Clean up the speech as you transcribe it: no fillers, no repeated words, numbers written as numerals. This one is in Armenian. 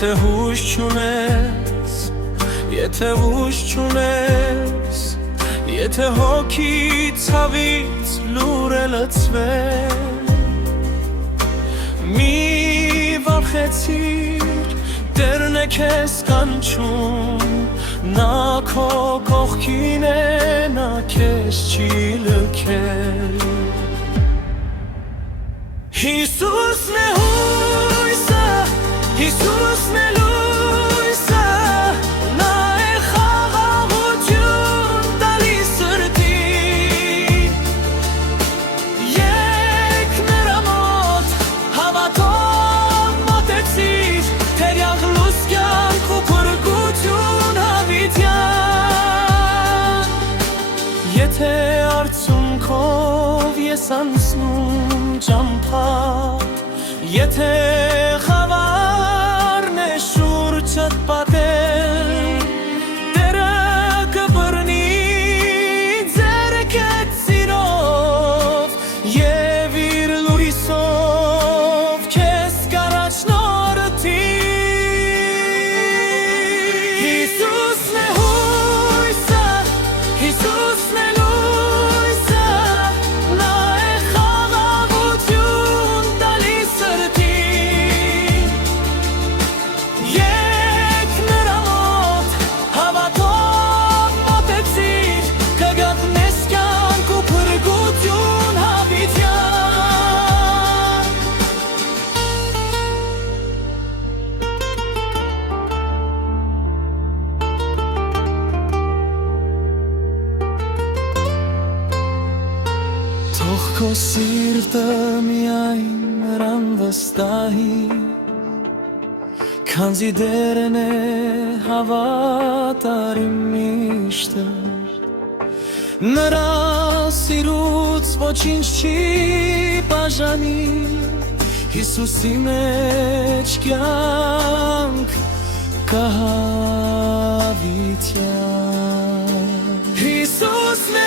Եթե հույս չունես, եթե ուժ չունես, եթե հոգի ցավից լուր է լցվել, մի վախեցիր, Տերն է քեզ կանչում, նա քո կողքին է, նա քեզ չի լքել։ Հիսուսն է հույսը, Հիսուսն է լույսը, նա է խաղաղություն տալիս սրտին։ Եկ նրա մոտ հավատով մոտեցիր, թերյակ լույս կյանք ու փրկություն հավիտյան։ Եթե արցունքով ես անցնում ճամփա, եթե խավարն է շուրջդ պատել, Տերը կբռնի ձեռքդ սիրով և իր լույսով քեզ կառաջնորդի։ Հիսուսն է հույսը, Հիսուսն է լույսը, նա է խաղաղություն տալիս սրտին։ Եկ նրա մոտ հավատով մոտեցիր, կգտնես կյանք ու փրկություն հավիտյան։ Թող քո սիրտը միայն նրան վստահի, քանզի Տերն է հավատարիմ միշտը, նրա սիրուց ոչինչ չի բաժանի, Հիսուսի մեջ կյանք կա հավիտյան։ Հիսուսն է